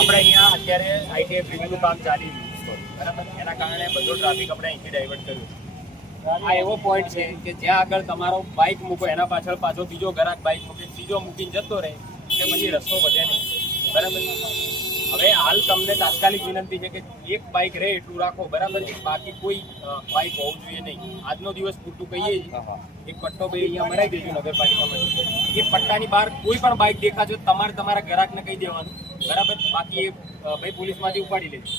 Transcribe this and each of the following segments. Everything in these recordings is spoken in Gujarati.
આપણે અહીંયા અત્યારે આઈટીઆઈ બ્રિજનું કામ ચાલી રહ્યું બરાબર? એના કારણે બધો ટ્રાફિક આપણે અહીંથી ડાયવર્ટ કર્યો આ એવો પોઈન્ટ છે કે જ્યાં આગળ તમારો બાઇક મૂકો, એના પાછળ પાછો બીજો ઘરાક બાઇક મૂકે, ત્રીજો મૂકીને જતો રહે, કે પછી રસ્તો વધે નહીં. બરાબર? હવે હાલ તમને તાત્કાલિક વિનંતી છે કે એક બાઇક રહે એટલું રાખો બરાબર? છે બાકી કોઈ બાઇક હોવું જોઈએ નહીં. આજનો દિવસ પૂરતું કહીએ એક પટ્ટો ભાઈ અહીંયા મરાઈ દેજો નગરપાલિકામાં. એ પટ્ટાની બહાર કોઈ પણ બાઇક દેખાજો તમારે તમારા ગ્રાહકને કહી દેવાનું. બરાબર? બાકી એ ભાઈ પોલીસમાંથી ઉપાડી લેજો.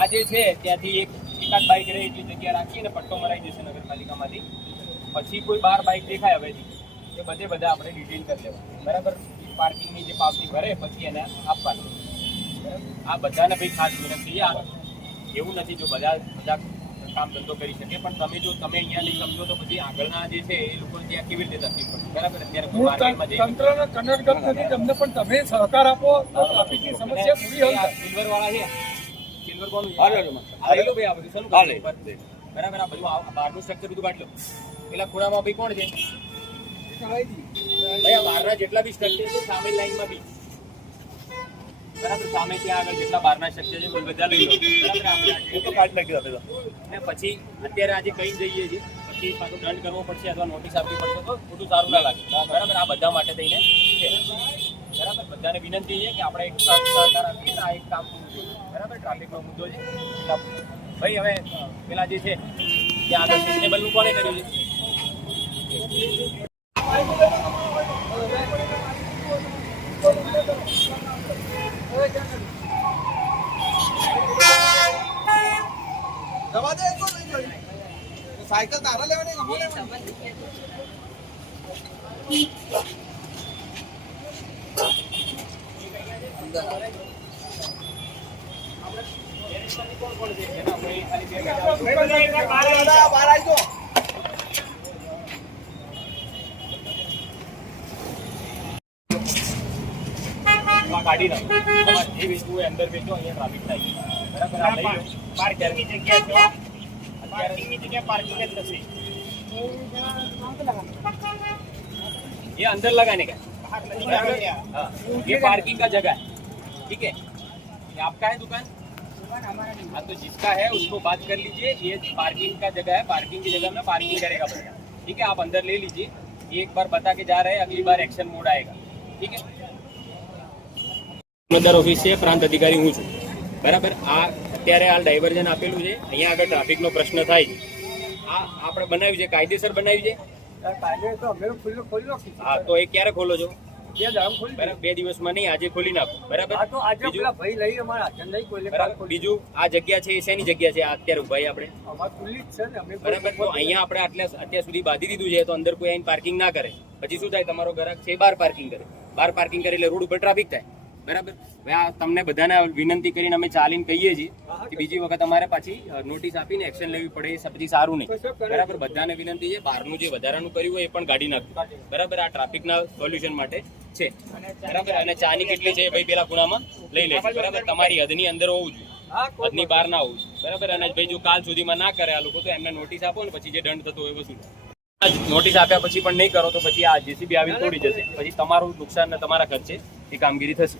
આજે છે ત્યાંથી એક એકાદ બાઇક રહે એટલી જગ્યા રાખીને પટ્ટો મરાઈ જશે નગરપાલિકામાંથી. પછી કોઈ બાર બાઇક દેખાય હવેથી. એ બધે બધા આપણે ડિટેલ કરી લેવાનું બરાબર? પાર્કિંગની જે પાવતી ભરે પછી એને આપવાની. આ બધાને ભાઈ ખાસ વિનંતી એવું નથી જો બધા બધા કામ ધંધો કરી શકે પણ તમે જો તમે અહીંયા નહીં સમજો તો પછી આગળના જે છે એ લોકો ત્યાં કેવી રીતે તકલીફ પડશે બરાબર? અત્યારે તંત્રને કનડગત નથી તમને પણ તમે સહકાર આપો તો ટ્રાફિકની સમસ્યા પૂરી હલ સિલ્વર વાળા છે. સિલ્વર કોનું હાલો આ ભાઈ આ બધું. બરાબર? આ બધું આ બહારનું સ્ટ્રક્ચર બધું કાઢ લો. પેલા ખૂણામાં ભાઈ કોણ છે? ભાઈ આ બહારના જેટલા બી સ્ટ્રક્ચર છે સામે લાઈનમાં બી. બરાબર સામે ત્યાં આગળ જેટલા બહારના સ્ટ્રક્ચર છે બધા લઈ લો. બરાબર આપણે તો કાઢી નાખ્યું આપણે તો. ને પછી અત્યારે આજે કઈ જઈએ છીએ પછી પાછો દંડ કરવો પડશે અથવા નોટિસ આપવી પડશે તો ખોટું સારું ના લાગે. બરાબર આ બધા માટે થઈને છે. બરાબર બધાને વિનંતી છે કે આપણે એક સહકાર આપીએ આ એક કામ કરવું. બરાબર ટ્રાફિકનો મુદ્દો છે. ભાઈ હવે પેલા જે છે ત્યાં આગળ સિઝનેબલનું કોને કર્યું છે? સાયકલ તારા લેવાની? દાદા, બહાર આવી જાઓ. આ કાઢી નાખો તમારે જે વેચવું હોય અંદર વેચો અહીંયા ટ્રાફિક થાય બરાબર આ લઈ લો પાર્કિંગની જગ્યા જો પાર્કિંગની જગ્યા પાર્કિંગ જ થશે ये अंदर लगाने का बराबर? हाँ, ये पार्किंग का जगह है ठीक है ये आपका है दुकान हाँ तो जिसका है उसको बात कर लीजिए ये पार्किंग का जगह है पार्किंग की जगह में पार्किंग करेगा भैया ठीक है आप अंदर ले लीजिए ये एक बार बता के जा रहे हैं अगली बार एक्शन मोड आएगा ठीक है મામલતદાર ઓફિસ છે પ્રાંત અધિકારી હું છું. બરાબર? આ અત્યારે આ ડાયવર્ઝન આપેલું છે. અહીંયા આગળ ટ્રાફિકનો પ્રશ્ન થાય. છે આ આપણે બનાવ્યું છે. કાયદેસર બનાવ્યું છે. હા તો એ ક્યારે ખોલો છો? બે દિવસમાં નહીં આજે ખોલી નાખો. બરાબર? બીજું? આ જગ્યા છે એ શેની જગ્યા છે? આ અત્યારે ઉભાઈ આપણે. બરાબર? તો અહીંયા આપણે આટલા અત્યાર સુધી બાંધી દીધું છે તો અંદર કોઈ આઈને પાર્કિંગ ના કરે. પછી શું થાય? તમારો ગ્રાહક છે બાર પાર્કિંગ કરે. બાર પાર્કિંગ કરે એટલે રોડ ઉપર ટ્રાફિક થાય. બરાબર? હવે આ તમને બધાને વિનંતી કરીને અમે ચાલીને કહીએ છીએ કે બીજી વખત અમારે પાછી નોટિસ આપીને એક્શન લેવી પડે એ પછી સારું નહીં. બરાબર? બધાને વિનંતી છે બહારનું જે વધારાનું કર્યું હોય એ પણ કાઢી નાખ્યું બરાબર? આ ટ્રાફિકના સોલ્યુશન માટે છે. બરાબર? અને ચાની કેટલી છે ભાઈ પેલા ખૂણામાં લઈ લેજો. બરાબર તમારી હદની અંદર હોવું જોઈએ. હદની બહાર ના હોવું જોઈએ. બરાબર? અને ભાઈ જો કાલ સુધીમાં ના કરે આ લોકો તો એમને નોટિસ આપો ને પછી જે દંડ થતો હોય વસૂલ. નોટિસ આપ્યા પછી પણ નહીં કરો તો પછી આ જેસીબી આવી તોડી જશે. પછી તમારું નુકસાન ને તમારા ખર્ચે એ કામગીરી થશે.